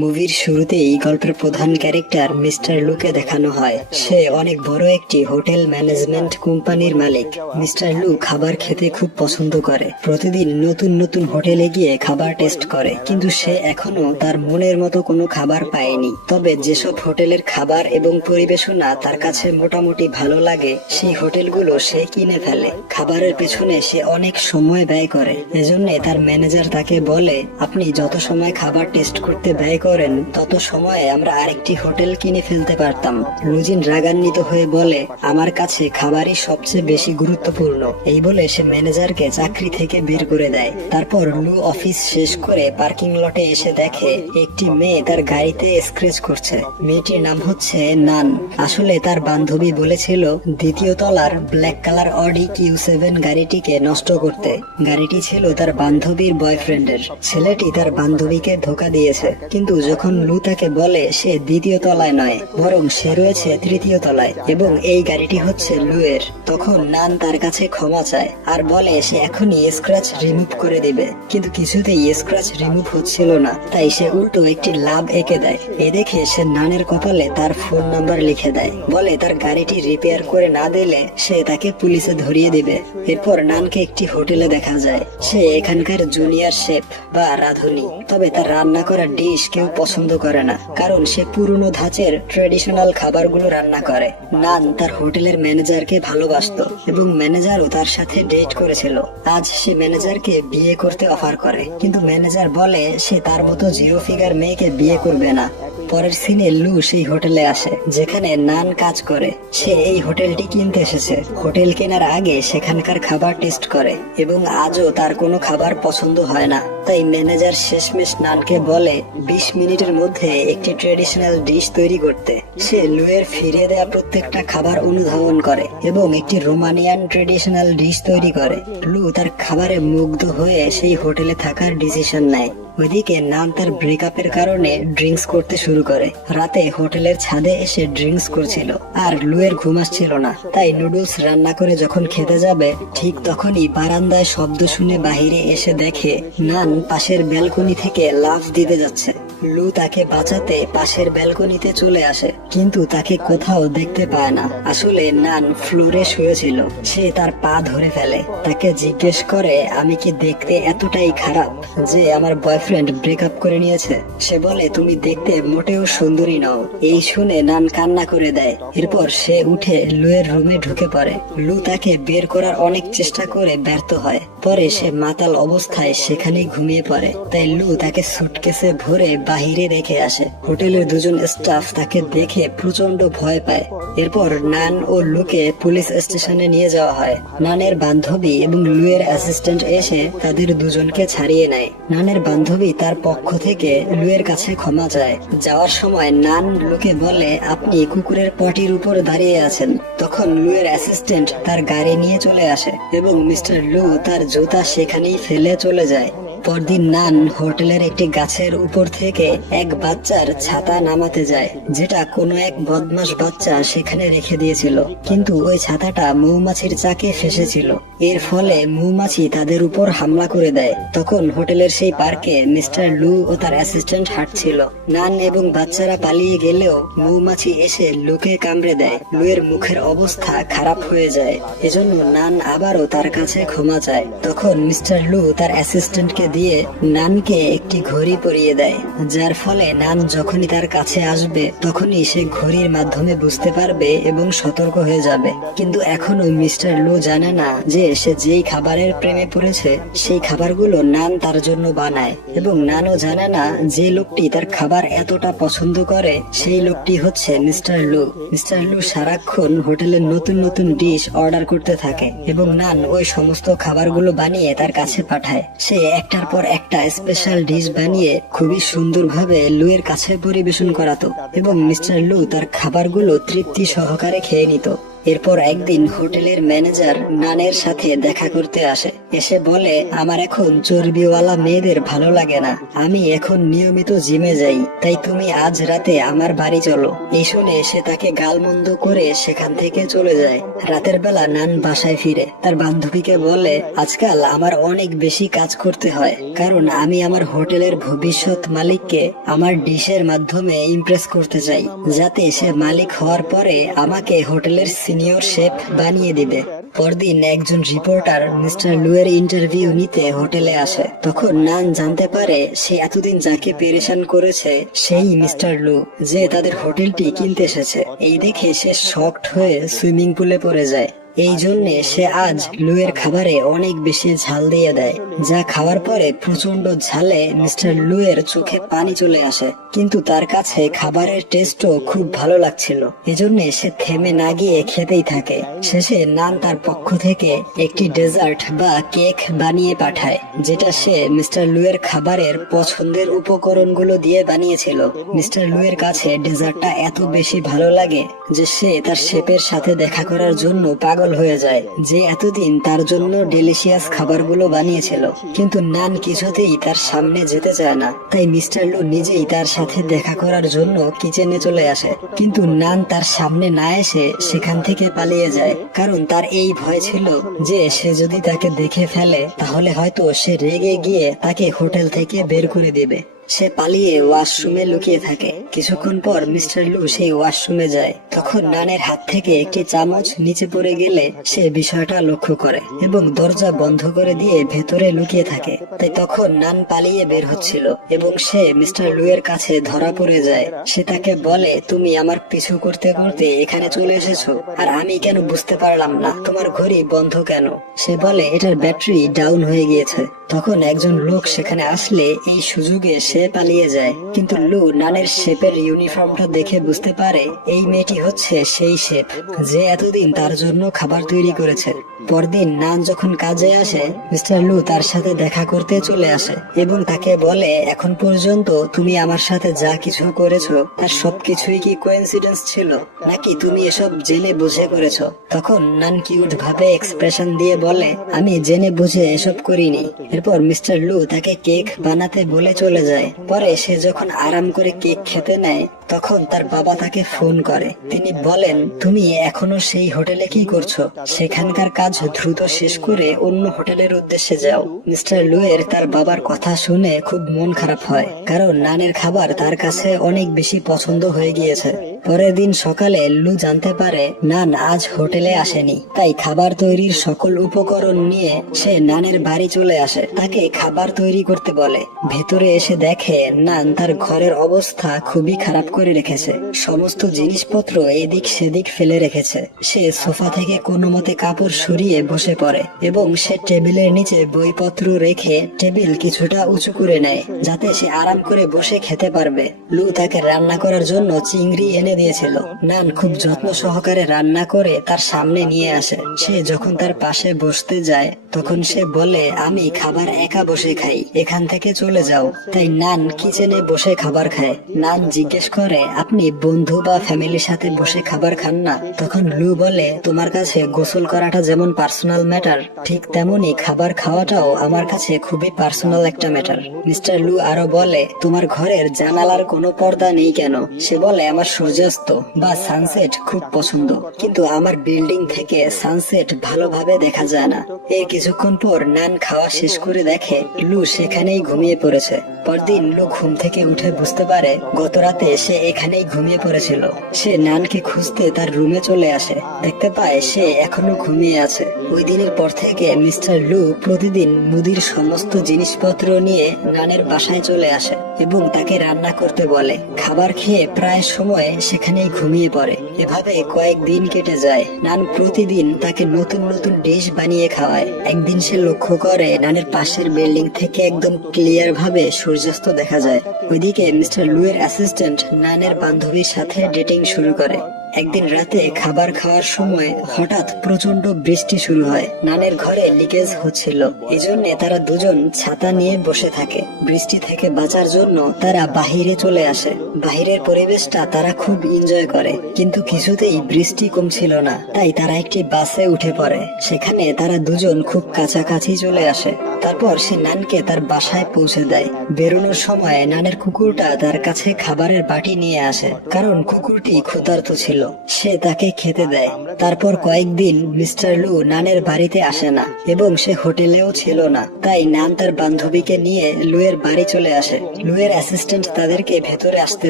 মুভির শুরুতেই গল্পের প্রধান ক্যারেক্টার মিস্টার লুকে দেখানো হয়। সে অনেক বড় একটি হোটেল ম্যানেজমেন্ট কোম্পানির মালিক। মিস্টার লু খাবার খেতে খুব পছন্দ করে। প্রতিদিন নতুন নতুন হোটেলে গিয়ে খাবার টেস্ট করে, কিন্তু সে এখনো তার মনের মতো কোনো খাবার পায়নি। তবে যেসব হোটেলের খাবার এবং পরিবেশনা তার কাছে মোটামুটি ভালো লাগে, সেই হোটেলগুলো সে কিনে ফেলে। খাবারের পেছনে সে অনেক সময় ব্যয় করে। এজন্য তার ম্যানেজার তাকে বলে, আপনি যত সময় খাবার টেস্ট করতে ব্যয় করেন, তত সময়ে আমরা আরেকটি হোটেল কিনে ফেলতে পারতাম। লুজিন রাগান্বিত হয়ে বলে, আমার কাছে খাবারই সবচেয়ে বেশি গুরুত্বপূর্ণ। এই বলে সে ম্যানেজারকে চাকরি থেকে বের করে দেয়। তারপর লু অফিস শেষ করে পার্কিং লটে এসে দেখে একটি মেয়ে তার গাড়িতে স্ক্র্যাচ করছে। মেয়েটির নাম হচ্ছে নান। আসলে তার বান্ধবী বলেছিল দ্বিতীয় তলার ব্ল্যাক কালার অডি Q7 গাড়িটিকে নষ্ট করতে। গাড়িটি ছিল তার বান্ধবীর বয়ফ্রেন্ডের। ছেলেটি তার বান্ধবীকে ধোকা দিয়েছে, কিন্তু যখন লু তাকে বলে সে দ্বিতীয় তলায় নয়, বরং সে রয়েছে তৃতীয় তলায় এবং এই গাড়িটি হচ্ছে লুয়ের, তখন নান তার কাছে ক্ষমা চায় আর বলে সে এখনই স্ক্র্যাচ রিমুভ করে দিবে। কিন্তু কিছুতেই স্ক্র্যাচ রিমুভ হচ্ছিল না, তাই সে উল্টো একটি লাভ এঁকে দেয়। এ দেখে সে নানের কপালে তার ফোন নাম্বার লিখে দেয়, বলে তার গাড়িটি রিপেয়ার করে না দিলে সে তাকে পুলিশে ধরিয়ে দিবে। এরপর নানকে একটি হোটেলে দেখা যায়। সে এখানকার জুনিয়র শেফ বা রাঁধুনি। তবে তার রান্না করা ডিশ কেউ পছন্দ করে না, কারণ সে পুরনো ধাঁচের ট্রেডিশনাল খাবারগুলো রান্না করে। নান তার হোটেলের ম্যানেজারকে ভালোবাসতো এবং ম্যানেজারও তার সাথে ডেট করেছিল। আজ সে ম্যানেজারকে বিয়ে করতে অফার করে, কিন্তু ম্যানেজার বলে সে তার মতো জিরো ফিগার মেয়েকে বিয়ে করবে না। পরের সিনে লু সেই হোটেলে আসে যেখানে নান কাজ করে। সে এই হোটেলটি কিনতে এসেছে। হোটেল কেনার আগে সেখানকার খাবার টেস্ট করে এবং আজও তার কোনো খাবার পছন্দ হয় না। তাই ম্যানেজার শেষমেশ নানকে বলে 20 মিনিটের মধ্যে একটি ট্রেডিশনাল ডিশ তৈরি করতে। সে লুয়ের ফিরে দেয়া প্রত্যেকটা খাবার অনুধাবন করে এবং একটি রোমানিয়ান ট্রেডিশনাল ডিশ তৈরি করে। লু তার খাবারে মুগ্ধ হয়ে সেই হোটেলে থাকার ডিসিশন নেয়। ওইদিকে নান তার ব্রেকআপের কারণে ড্রিঙ্কস করতে শুরু করে। রাতে হোটেলের ছাদে এসে ড্রিঙ্কস করছিল আর লুয়ের ঘুম আসছিল না। তাই নুডলস রান্না করে যখন খেতে যাবে, ঠিক তখনই বারান্দায় শব্দ শুনে বাহিরে এসে দেখে নান পাশের ব্যালকনি থেকে লাফ দিতে যাচ্ছে। লু তাকে বাঁচাতে পাশের ব্যালকনিতে চলে আসে, কিন্তু তাকে কোথাও দেখতে পায় না। আসলে নান ফ্লোরে শুয়েছিল। সে তার পা ধরে ফেলে। তাকে জিজ্ঞেস করে, আমি কি দেখতে এতটাই খারাপ যে আমার বয়ফ্রেন্ড ব্রেকআপ করে নিয়েছে? সে বলে, তুমি দেখতে মোটেও সুন্দরী নও। এই শুনে নান কান্না করে দেয়। এরপর সে উঠে লুয়ের রুমে ঢুকে পড়ে। লু তাকে বের করার অনেক চেষ্টা করে ব্যর্থ হয়। পরে সে মাতাল অবস্থায় সেখানেই ঘুমিয়ে পড়ে। তাই লু তাকে সুটকেসে ভরে বাহিরে রেখে আসে। হোটেলের দুজন স্টাফ তাকে দেখে প্রচন্ড ভয় পায়। এরপর নান ও লুকে পুলিশ স্টেশনে নিয়ে যাওয়া হয়। নানের বান্ধবী এবং লুয়ের অ্যাসিস্ট্যান্ট এসে তাদের দুজনকে ছাড়িয়ে নেয়। নানের বান্ধবী তার পক্ষ থেকে লুয়ের কাছে ক্ষমা চায়। যাওয়ার সময় নান লুকে বলে, আপনি কুকুরের পটির উপর দাঁড়িয়ে আছেন। তখন লুয়ের অ্যাসিস্ট্যান্ট তার গাড়ি নিয়ে চলে আসে এবং মিস্টার লু তার জুতা সেখানেই ফেলে চলে যায়। পরদিন নান হোটেলের একটি গাছের উপর থেকে এক বাচ্চার ছাতা নামাতে যায়, যেটা কোনো এক বদমাশ বাচ্চা সেখানে রেখে দিয়েছিল। কিন্তু ওই ছাতাটা মৌমাছির চাকে ফেসেছিল। এর ফলে মৌমাছি তাদের উপর হামলা করে দেয়। তখন হোটেলের সেই পার্কে মিস্টার লু ও তার অ্যাসিস্ট্যান্ট হাঁটছিল। নান এবং বাচ্চারা পালিয়ে গেলেও মৌমাছি এসে লুকে কামড়ে দেয়। লুয়ের মুখের অবস্থা খারাপ হয়ে যায়। এজন্য নান আবারও তার কাছে ক্ষমা চায়। তখন মিস্টার লু তার অ্যাসিস্ট্যান্টকে দিয়ে নানকে একটি ঘড়ি পরিয়ে দেয়, যার ফলে নান যখনই তার কাছে আসবে তখনই সে ঘড়ির মাধ্যমে বুঝতে পারবে এবং সতর্ক হয়ে যাবে। কিন্তু এখনো মিস্টার লু জানে না যে সে যেই খাবারের প্রেমে পড়েছে সেই খাবারগুলো নান তার জন্য বানায়, এবং নানও জানে না যে লোকটি তার খাবার এতটা পছন্দ করে সেই লোকটি হচ্ছে মিস্টার লু। মিস্টার লু সারাক্ষণ হোটেলের নতুন নতুন ডিশ অর্ডার করতে থাকে এবং নান ওই সমস্ত খাবারগুলো বানিয়ে তার কাছে পাঠায়। সে একটার পর একটা স্পেশাল ডিশ বানিয়ে খুবই সুন্দরভাবে লুয়ের কাছে পরিবেশন করাতো এবং মিস্টার লু তার খাবারগুলো তৃপ্তি সহকারে খেয়ে নিত। এরপর একদিন হোটেলের ম্যানেজার নানের সাথে দেখা করতে আসে। এসে বলে, আমার এখন চর্বিওয়ালা মেয়েদের ভালো লাগে না, আমি এখন নিয়মিত জিমে যাই, তাই তুমি আজ রাতে আমার বাড়ি চলো। এই শুনে সে তাকে গালমন্দ করে সেখান থেকে চলে যায়। রাতের বেলা নান বাসায় ফিরে তার বান্ধবীকে বলে, আজকাল আমার অনেক বেশি কাজ করতে হয়, কারণ আমি আমার হোটেলের ভবিষ্যৎ মালিককে আমার ডিশের মাধ্যমে ইমপ্রেস করতে চাই, যাতে সে মালিক হওয়ার পরে আমাকে হোটেলের সিনিয়র শেফ বানিয়ে দিবে। পরদিন একজন রিপোর্টার মিস্টার লু এর ইন্টারভিউ নিতে হোটেলে আসে। তখন নান জানতে পারে সে এতদিন যাকে পেরেশান করেছে সেই মিস্টার লু, যে তাদের হোটেলটি কিনতে এসেছে। এই দেখে সে শকড হয়ে সুইমিং পুলে পড়ে যায়। এই জন্য সে আজ লু এর খাবারে অনেক বেশি ঝাল দিয়ে দেয়, যা খাওয়ার পরে প্রচন্ড ঝালে মিস্টার লু এর চোখে পানি চলে আসে। কিন্তু তার কাছে খাবারের টেস্টও খুব ভালো লাগছিল, এজন্য সে থেমে না গিয়ে খেতেই থাকে। শেষে নান তার পক্ষ থেকে একটি ডেজার্ট বা কেক বানিয়ে পাঠায়, যেটা সে মিস্টার লু এর খাবারের পছন্দের উপকরণগুলো দিয়ে বানিয়েছিল। মিস্টার লু এর কাছে ডেজার্টটা এত বেশি ভালো লাগে যে সে তার শেফের সাথে দেখা করার জন্য পাগল হয়ে যায়, যে এতদিন তার জন্য ডেলিশিয়াস খাবারগুলো বানিয়েছিল। কিন্তু নান কিছুতেই তার সামনে যেতে চায় না, তাই মিস্টার লু নিজেই তার সাথে দেখা করার জন্য কিচেনে চলে আসে। কিন্তু নান তার সামনে না এসে সেখান থেকে পালিয়ে যায়, কারণ তার এই ভয় ছিল যে সে যদি তাকে দেখে ফেলে তাহলে হয়তো সে রেগে গিয়ে তাকে হোটেল থেকে বের করে দেবে। সে পালিয়ে ওয়াশরুমে লুকিয়ে থাকে। কিছুক্ষণ পর মিস্টার লু সেই ওয়াশরুমে যায়। তখন নানের হাত থেকে একটি চামচ নিচে পড়ে গেলে সে বিষয়টা লক্ষ্য করে এবং দরজা বন্ধ করে দিয়ে ভেতরে লুকিয়ে থাকে। তাই তখন নান পালিয়ে বের হচ্ছিল এবং সে মিস্টার লু এর কাছে ধরা পড়ে যায়। সে তাকে বলে, তুমি আমার পিছু করতে করতে এখানে চলে এসেছো, আর আমি কেন বুঝতে পারলাম না, তোমার ঘড়ি বন্ধ কেন? সে বলে, এটার ব্যাটারি ডাউন হয়ে গিয়েছে। তখন একজন লোক সেখানে আসলে এই সুযোগে সে পালিয়ে যায়। কিন্তু লু নানের শেফের ইউনিফর্মটা দেখে বুঝতে পারে এই মেয়েটি হচ্ছে সেই শেফ যে এতদিন তার জন্য খাবার তৈরি করেছে। পরদিন নান যখন কাজে আসে, মিস্টার লু তার সাথে দেখা করতে চলে আসে এবং তাকে বলে, এখন পর্যন্ত তুমি আমার সাথে যা কিছু করেছো তার সবকিছুই কি কোইন্সিডেন্স ছিল, নাকি তুমি এসব জেনে বুঝে করেছো? তখন নান কিউট ভাবে এক্সপ্রেশন দিয়ে বলে, আমি জেনে বুঝে এসব করিনি। এরপর মিস্টার লু তাকে কেক বানাতে বলে চলে যায়। পরে সে যখন আরাম করে কেক খেতে নেয় তখন তার বাবা তাকে ফোন করে। তিনি বলেন, তুমি এখনো সেই হোটেলে কি করছো? সেখানকার কাজ দ্রুত শেষ করে অন্য হোটেলের উদ্দেশ্যে যাও। মিস্টার লু এর তার বাবার কথা শুনে খুব মন খারাপ হয়, কারণ নানের খাবার তার কাছে অনেক বেশি পছন্দ হয়ে গিয়েছে। পরের দিন সকালে লু জানতে পারে নান আজ হোটেলে আসেনি, তাই খাবার তৈরির সকল উপকরণ নিয়ে সে নানের বাড়ি চলে আসে। তাকে খাবার তৈরি করতে বলে। ভেতরে এসে দেখে নান তার ঘরের অবস্থা খুবই খারাপ করে রেখেছে। সমস্ত জিনিসপত্র এদিক সেদিক ফেলে রেখেছে। সে সোফা থেকে কোনো মতে কাপড় সরিয়ে বসে পড়ে এবং সে টেবিলের নিচে বইপত্র রেখে টেবিল কিছুটা উঁচু করে নেয়, যাতে সে আরাম করে বসে খেতে পারবে। লু তাকে রান্না করার জন্য চিংড়ি এনে দিয়েছিল। নান খুব যত্ন সহকারে রান্না করে তার সামনে নিয়ে আসে। সে যখন তার পাশে বসতে যায় তখন সে বলে, আমি খাবার একা বসে খাই, এখান থেকে চলে যাও। তাই নান কিচেনে বসে খাবার খায়। নান জিজ্ঞেস করে, আপনি বন্ধু বা ফ্যামিলির সাথে বসে খাবার খান না? তখন লু বলে, তোমার কাছে গোসল করাটা যেমন পার্সোনাল ম্যাটার, ঠিক তেমনি খাবার খাওয়াটাও আমার কাছে খুবই পার্সোনাল একটা ম্যাটার। মিস্টার লু আরো বলে, তোমার ঘরের জানালার কোনো পর্দা নেই কেন? সে বলে, আমার সূর্যাস্ত বা সানসেট খুব পছন্দ, কিন্তু আমার বিল্ডিং থেকে সানসেট ভালোভাবে দেখা যায় না। এর কিছুক্ষণ পর নান খাওয়া শেষ করে দেখে লু সেখানেই ঘুমিয়ে পড়েছে। পরদিন লু ঘুম থেকে উঠে বুঝতে পারে গত রাতে সে এখানেই ঘুমিয়ে পড়েছিল। সে নানকে খুঁজতে তার রুমে চলে আসে। দেখতে পায় সে এখনো ঘুমিয়ে আছে। ওই দিনের পর থেকে মিস্টার লু প্রতিদিন মুদির সমস্ত জিনিসপত্র নিয়ে নানের বাসায় চলে আসে এবং তাকে রান্না করতে বলে। খাবার খেয়ে প্রায় সময় সেখানেই ঘুমিয়ে পড়ে। এভাবে কয়েকদিন কেটে যায়। নান প্রতিদিন তাকে নতুন নতুন ডিশ বানিয়ে খাওয়ায়। একদিন সে লক্ষ্য করে নানের পাশের বিল্ডিং থেকে একদম ক্লিয়ার ভাবে সূর্যাস্ত দেখা যায়। ওইদিকে মিস্টার লু এর অ্যাসিস্ট্যান্ট নানের বান্ধবীর সাথে ডেটিং শুরু করে। একদিন রাতে খাবার খাওয়ার সময় হঠাৎ প্রচন্ড বৃষ্টি শুরু হয়। নানের ঘরে লিকেজ হচ্ছিল, এজন্য তারা দুজন ছাতা নিয়ে বসে থাকে। বৃষ্টি থেকে বাঁচার জন্য তারা বাহিরে চলে আসে। বাহিরের পরিবেশটা তারা খুব এনজয় করে, কিন্তু কিছুতেই বৃষ্টি কমছিল না। তাই তারা একটি বাসে উঠে পড়ে। সেখানে তারা দুজন খুব কাছাকাছি চলে আসে। তারপর সে নানকে তার বাসায় পৌঁছে দেয়। বেরোনোর সময় নানের কুকুরটা তার কাছে খাবারের বাটি নিয়ে আসে, কারণ কুকুরটি ক্ষুধার্ত ছিল। সে তাকে খেতে দেয়। তারপর কয়েকদিন মিস্টার লু নানের বাড়িতে আসে না এবং সে হোটেলেও ছিল না। তাই নান তার বান্ধবীকে নিয়ে লুয়ের বাড়ি চলে আসে। লুয়ের অ্যাসিস্ট্যান্ট তাদেরকে ভেতরে আসতে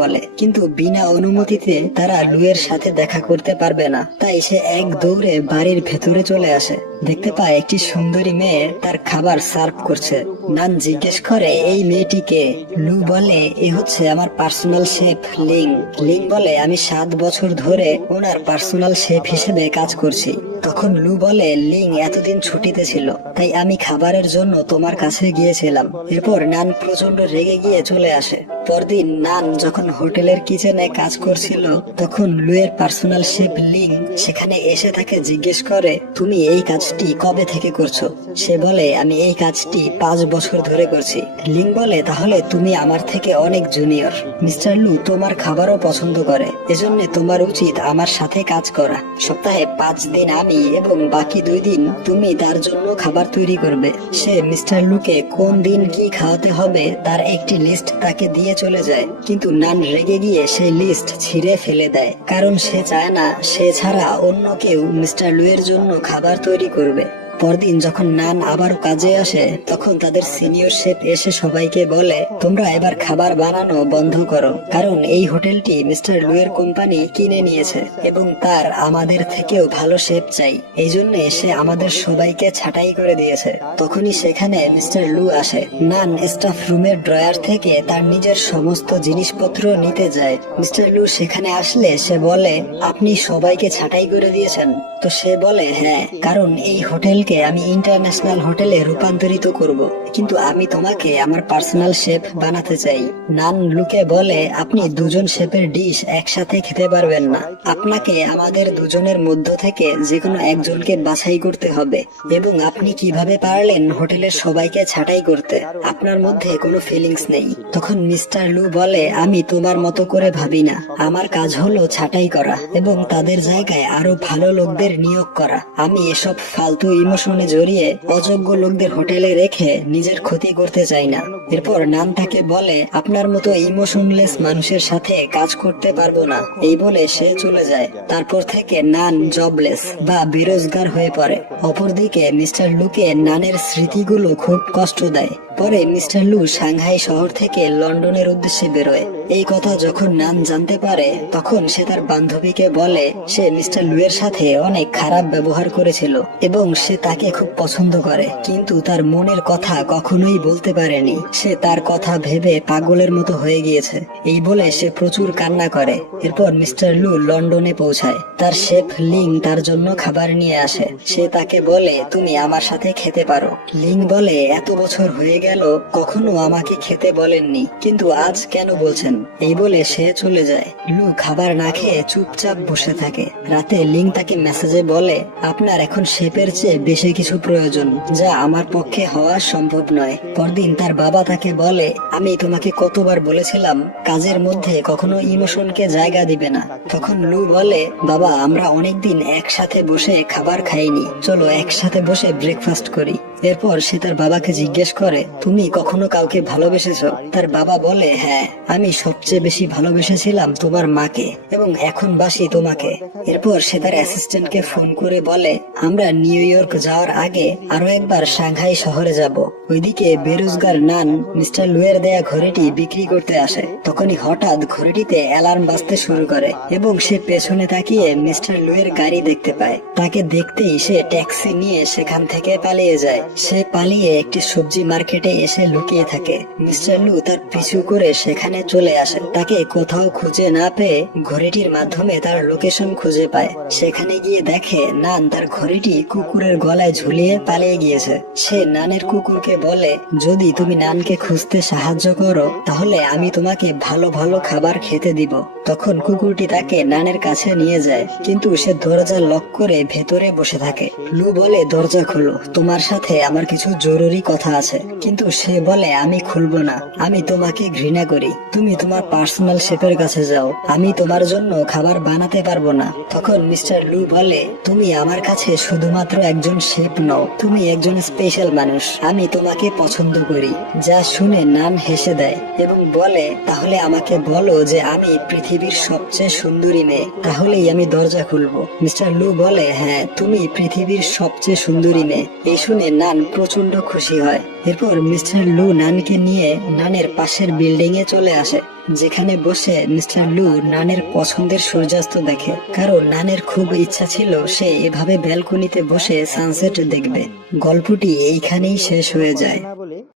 বলে, কিন্তু বিনা অনুমতিতে তারা লুয়ের সাথে দেখা করতে পারবে না। তাই সে এক দৌড়ে বাড়ির ভেতরে চলে আসে। দেখতে পায় একটি সুন্দরী মেয়ে তার খাবার সার্ভ করছে। নান জিজ্ঞেস করে, এই মেয়েটিকে? লু বলে, এ হচ্ছে আমার পার্সোনাল শেফ লিং। লিং বলে, আমি 7 বছর ধরে ওনার পার্সোনাল শেফ হিসেবে কাজ করছি। তখন লু বলে, লিং এতদিন ছুটিতে ছিল, তাই আমি খাবারের জন্য তোমার কাছে গিয়েছিলাম। এরপর নান প্রচন্ড রেগে গিয়ে চলে আসে। পরদিন নান যখন হোটেলের কিচেনে কাজ করছিল, তখন লুয়ের পার্সোনাল শেফ লিং সেখানে এসে তাকে জিজ্ঞেস করে, তুমি এই কাজটি কবে থেকে করছো? সে বলে, আমি এই কাজটি 5 বছর ধরে করছি। লিং বলে, তাহলে তুমি আমার থেকে অনেক জুনিয়র। মিস্টার লু তোমার খাবারও পছন্দ করে, এজন্য তোমার উচিত আমার সাথে কাজ করা। সপ্তাহে 5 দিন আমি এবং বাকি 2 দিন তুমি তার জন্য খাবার তৈরি করবে। সে মিস্টার লুকে কোন দিন কি খাওয়াতে হবে তার একটি লিস্ট তাকে দিয়ে চলে যায়, কিন্তু নান রেগে গিয়ে সেই লিস্ট ছিঁড়ে ফেলে দেয়, কারণ সে চায় না সে ছাড়া অন্য কেউ মিস্টার লুয়ের জন্য খাবার তৈরি করবে। পরদিন যখন নান আবারও কাজে আসে, তখন তাদের সিনিয়র শেফ এসে সবাইকে বলে, তোমরা এবার খাবার বানানো বন্ধ করো, কারণ এই হোটেলটি মিস্টার লুয়ের কোম্পানি কিনে নিয়েছে এবং তার আমাদের থেকেও ভালো শেফ চাই। এই জন্য সে আমাদের সবাইকে ছাঁটাই করে দিয়েছে। তখনই সেখানে মিস্টার লু আসে। নান স্টাফ রুমের ড্রয়ার থেকে তার নিজের সমস্ত জিনিসপত্র নিতে যায়। মিস্টার লু সেখানে আসলে সে বলে, আপনি সবাইকে ছাঁটাই করে দিয়েছেন? তো সে বলে, হ্যাঁ, কারণ এই হোটেল আমি ইন্টারন্যাশনাল হোটেলে রূপান্তরিত করব, কিন্তু আমি তোমাকে আমার পার্সোনাল শেফ বানাতে চাই। নান লুকে বলে, আপনি দুজন শেফের ডিশ একসাথে খেতে পারবেন না। আপনাকে আমাদের দুজনের মধ্য থেকে যে কোনো একজনকে বাছাই করতে হবে। এবং আপনি কিভাবে পারলেন হোটেলের সবাইকে ছাঁটাই করতে? আপনার মধ্যে কোনো ফিলিংস নেই। তখন মিস্টার লু বলে, আমি তোমার মতো করে ভাবি না। আমার কাজ হলো ছাঁটাই করা এবং তাদের জায়গায় আরো ভালো লোকদের নিয়োগ করা। আমি এসব ফালতু ইমোশনে জড়িয়ে অযোগ্য লোকদের হোটেলে রেখে নিজের ক্ষতি করতে চাই না। এরপর নান তাকে বলে, আপনার মতো ইমোশনলেস মানুষের সাথে কাজ করতে পারবো না। এই বলে সে চলে যায়। তারপর থেকে নান জবলেস বা বেরোজগার হয়ে পড়ে। অপরদিকে মিস্টার লুকে নানের স্মৃতিগুলো খুব কষ্ট দেয়। পরে মিস্টার লু সাংহাই শহর থেকে লন্ডনের উদ্দেশ্যে বেরোয়। এই কথা যখন নান জানতে পারে, তখন সে তার বান্ধবীকে বলে সে মিস্টার লুয়ের সাথে অনেক খারাপ ব্যবহার করেছিল এবং সে তাকে খুব পছন্দ করে, কিন্তু তার মনের কথা কখনোই বলতে পারেনি। সে তার কথা ভেবে পাগলের মতো হয়ে গিয়েছে। এই বলে সে প্রচুর কান্না করে। এরপর মিস্টার লু লন্ডনে পৌঁছায়। তার শেফ লিং তার জন্য খাবার নিয়ে আসে। সে তাকে বলে, তুমি আমার সাথে খেতে পারো। লিং বলে, এত বছর হয়ে গেল কখনো আমাকে খেতে বলেননি, কিন্তু আজ কেন বলছেন? এই বলে সে চলে যায়। লু খাবার না খেয়ে চুপচাপ বসে থাকে। রাতে লিং তাকে মেসেজে বলে, আপনার এখন শেফের চেয়ে বেশি কিছু প্রয়োজন, যা আমার পক্ষে হওয়া সম্ভব নয়। পরদিন তার বাবা তাকে বলে, আমি তোমাকে কতবার বলেছিলাম কাজের মধ্যে কখনো ইমোশনকে জায়গা দিবে না। তখন লু বলে, বাবা, আমরা অনেকদিন একসাথে বসে খাবার খাইনি, চলো একসাথে বসে ব্রেকফাস্ট করি। এরপর সে তার বাবাকে জিজ্ঞেস করে, তুমি কখনো কাউকে ভালোবেসেছো? তার বাবা বলে, হ্যাঁ, আমি সবচেয়ে বেশি ভালোবেসেছিলাম তোমার মাকে এবং এখন বাসি তোমাকে। এরপর সে তার অ্যাসিস্ট্যান্টকে ফোন করে বলে, আমরা নিউ ইয়র্ক যাওয়ার আগে আরো একবার সাংহাই শহরে যাব। ওইদিকে বেরোজগার নান মিস্টার লুয়ের দেয়া ঘড়িটি বিক্রি করতে আসে। তখনই হঠাৎ ঘড়িটিতে অ্যালার্ম বাজতে শুরু করে এবং সে পেছনে তাকিয়ে মিস্টার লুয়ের গাড়ি দেখতে পায়। তাকে দেখতেই সে ট্যাক্সি নিয়ে সেখান থেকে পালিয়ে যায়। সে পালিয়ে একটি সবজি মার্কেটে এসে লুকিয়ে থাকে। মিস্টার লু তার পিছু করে সেখানে সেখানে চলে আসে। তাকে কোথাও খুঁজে না পেয়ে ঘড়িটির মাধ্যমে তার লোকেশন খুঁজে পায়। সেখানে গিয়ে দেখে নান তার ঘড়িটি কুকুরের গলায় ঝুলিয়ে পালিয়ে গিয়েছে। সে নানের কুকুরকে বলে, যদি তুমি নানকে খুঁজতে সাহায্য করো তাহলে আমি তোমাকে ভালো ভালো খাবার খেতে দিব। তখন কুকুরটি তাকে নানের কাছে নিয়ে যায়, কিন্তু সে দরজা লক করে ভেতরে বসে থাকে। লু বলে, দরজা খুলো, তোমার সাথে আমার কিছু জরুরি কথা আছে। কিন্তু সে বলে, আমি খুলবো না, আমি তোমাকে ঘৃণা করি, তুমি তোমার পার্সোনাল শেফের কাছে যাও, আমি তোমার জন্য খাবার বানাতে পারবো না। তখন মিস্টার লু বলে, তুমি আমার কাছে শুধুমাত্র একজন শেফ নও, তুমি একজন স্পেশাল মানুষ, আমি তোমাকে পছন্দ করি। যা শুনে নান হেসে দেয় এবং বলে, তাহলে আমাকে বলো যে আমি পৃথিবীর সবচেয়ে সুন্দরী মেয়ে, তাহলেই আমি দরজা খুলবো। মিস্টার লু বলে, হ্যাঁ, তুমি পৃথিবীর সবচেয়ে সুন্দরী মেয়ে। এই শুনে নান প্রচন্ড খুশি হয়। এরপর মিস্টার লু নানকে নিয়ে নানের পাশের বিল্ডিং এ চলে আসে, যেখানে বসে মিস্টার লু নানের পছন্দের সূর্যাস্ত দেখে, কারণ নানের খুব ইচ্ছা ছিল সে এভাবে ব্যালকনিতে বসে সানসেট দেখবে। গল্পটি এইখানেই শেষ হয়ে যায়।